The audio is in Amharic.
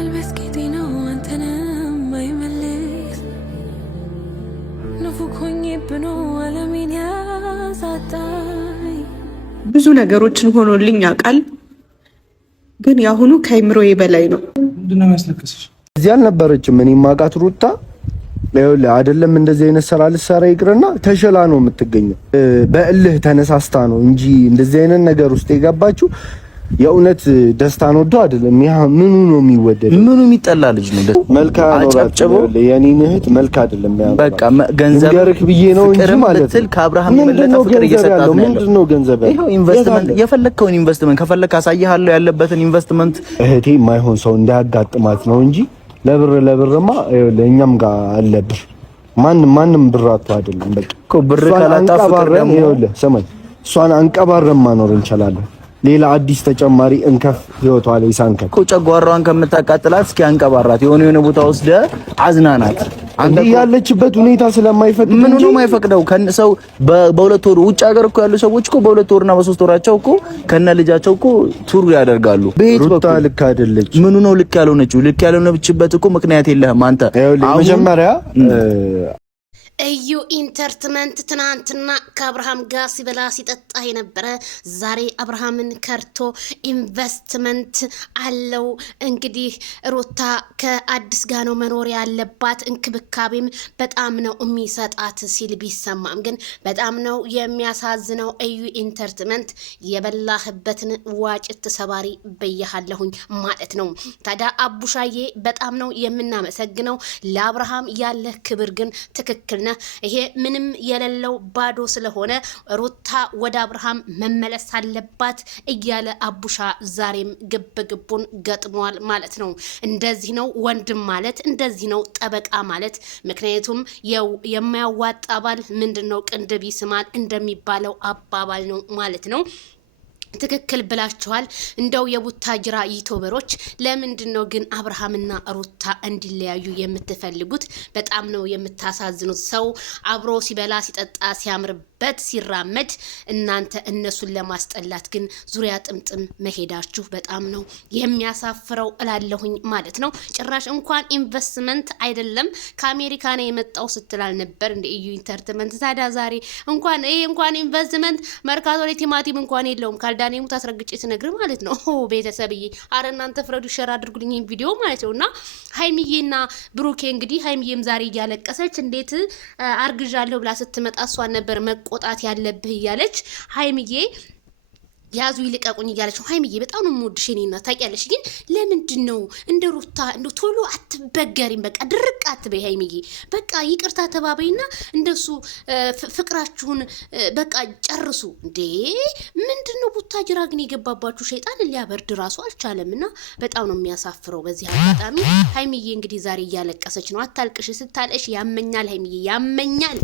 መልበስ ጌጤ ነው አንተንም አይመልስ ንፉኮኝ ብኖ ዓለሜን ያሳጣኝ ብዙ ነገሮችን ሆኖልኝ ያውቃል ግን ያሁኑ ከአይምሮዬ በላይ ነው። ምንድነው ያስለቀሰሽ? እዚህ አልነበረችም እኔ ማቃት ሩታ አይደለም እንደዚህ አይነት ስራ ልትሰራ ይቅርና ተሸላ ነው የምትገኘው። በእልህ ተነሳስታ ነው እንጂ እንደዚህ አይነት ነገር ውስጥ የገባችው የእውነት ደስታን ወዶ አይደለም። ያ ምኑ ነው የሚወደድ ምኑ የሚጠላ ልጅ ነው። መልካ ነው የኔን እህት መልካ አይደለም ያ በቃ ገንዘብ ገርክ ብዬ ነው እንጂ ማለት ነው። ከአብርሃም የመለጠ ፍቅር እየሰጣት ነው። ምንድነው ገንዘብ? ይሄው ኢንቨስትመንት የፈለከውን ኢንቨስትመንት ከፈለክ አሳይሃለሁ ያለበትን ኢንቨስትመንት። እህቴ የማይሆን ሰው እንዳያጋጥማት ነው እንጂ ለብርማ ለኛም ጋር አለብር ማንም ብራቱ አይደለም። በቃ እኮ ብር ካላጣ ፍቅር ደግሞ ይኸውልህ ሰማኝ፣ እሷን አንቀባረን ማኖር እንችላለን። ሌላ አዲስ ተጨማሪ እንከፍ ህይወቷ ላይ ሳንከፍ እኮ ጨጓራዋን ከምታቃጥላት እስኪ አንቀባራት የሆነ ቦታ ወስደ አዝናናት። አንተ ያለችበት ሁኔታ ስለማይፈቅድ ምን ነው የማይፈቅደው? ከነሰው በሁለት ወር ውጭ ሀገር እኮ ያሉ ሰዎች እኮ በሁለት ወርና በሶስት ወራቸው እኮ ከነ ልጃቸው እኮ ቱር ያደርጋሉ። ሩታ ልክ አይደለች። ምኑ ነው ልክ ያልሆነችው? ልክ ያልሆነችበት እኮ ምክንያት የለህም አንተ። መጀመሪያ እዩ ኢንተርቴንመንት ትናንትና ከአብርሃም ጋር ሲበላ ሲጠጣ የነበረ ዛሬ አብርሃምን ከርቶ ኢንቨስትመንት አለው። እንግዲህ ሩታ ከአዲስ ጋር ነው መኖር ያለባት፣ እንክብካቤም በጣም ነው የሚሰጣት ሲል ቢሰማም ግን በጣም ነው የሚያሳዝነው። እዩ ኢንተርቴንመንት የበላህበትን ዋጭት ሰባሪ በያለሁኝ ማለት ነው። ታዲያ አቡሻዬ በጣም ነው የምናመሰግነው። ለአብርሃም ያለ ክብር ግን ትክክል። ይሄ ምንም የሌለው ባዶ ስለሆነ ሩታ ወደ አብርሃም መመለስ አለባት እያለ አቡሻ ዛሬም ግብግቡን ገጥሟል ማለት ነው። እንደዚህ ነው ወንድም ማለት፣ እንደዚህ ነው ጠበቃ ማለት። ምክንያቱም የማያዋጣ ባል ምንድነው ቅንድብ ይስማል እንደሚባለው አባባል ነው ማለት ነው። ትክክል ብላችኋል። እንደው የቡታጅራ ዩቲዩበሮች ለምንድነው ግን አብርሃምና ሩታ እንዲለያዩ የምትፈልጉት? በጣም ነው የምታሳዝኑት። ሰው አብሮ ሲበላ ሲጠጣ ሲያምርበት ሲራመድ እናንተ እነሱን ለማስጠላት ግን ዙሪያ ጥምጥም መሄዳችሁ በጣም ነው የሚያሳፍረው እላለሁኝ ማለት ነው። ጭራሽ እንኳን ኢንቨስትመንት አይደለም ከአሜሪካ ነው የመጣው ስትላል ነበር እንደ እዩ ኢንተርቴንመንት። ታዲያ ዛሬ እንኳን ኢንቨስትመንት መርካቶ ላይ ቲማቲም እንኳን የለውም ዳኔሙ ታስረግጬ ስነግር ማለት ነው። ቤተሰብዬ አረ እናንተ ፍረዱ፣ ሸር አድርጉልኝ ይሄን ቪዲዮ ማለት ነውና ሃይሚዬና ብሩኬ እንግዲህ ሃይሚዬም ዛሬ እያለቀሰች እንዴት አርግዣለሁ ብላ ስትመጣ እሷን ነበር መቆጣት ያለብህ እያለች ሃይሚዬ ያዙ ይልቀቁኝ እያለች ነው። ሃይሚዬ በጣም ነው የምወድሽ እኔና ታውቂያለሽ፣ ግን ለምንድን ነው እንደ ሩታ እንደ ቶሎ አትበገሪም? በቃ ድርቅ አትበይ ሃይሚዬ፣ በቃ ይቅርታ ተባበይና እንደሱ ፍቅራችሁን በቃ ጨርሱ። እንዴ ምንድነው ቡታጅራ ግን የገባባችሁ ሸይጣን ሊያበርድ ራሱ አልቻለምና በጣም ነው የሚያሳፍረው። በዚህ አጋጣሚ ሃይሚዬ እንግዲህ ዛሬ እያለቀሰች ነው። አታልቅሽ፣ ስታለሽ ያመኛል ሃይሚዬ ያመኛል።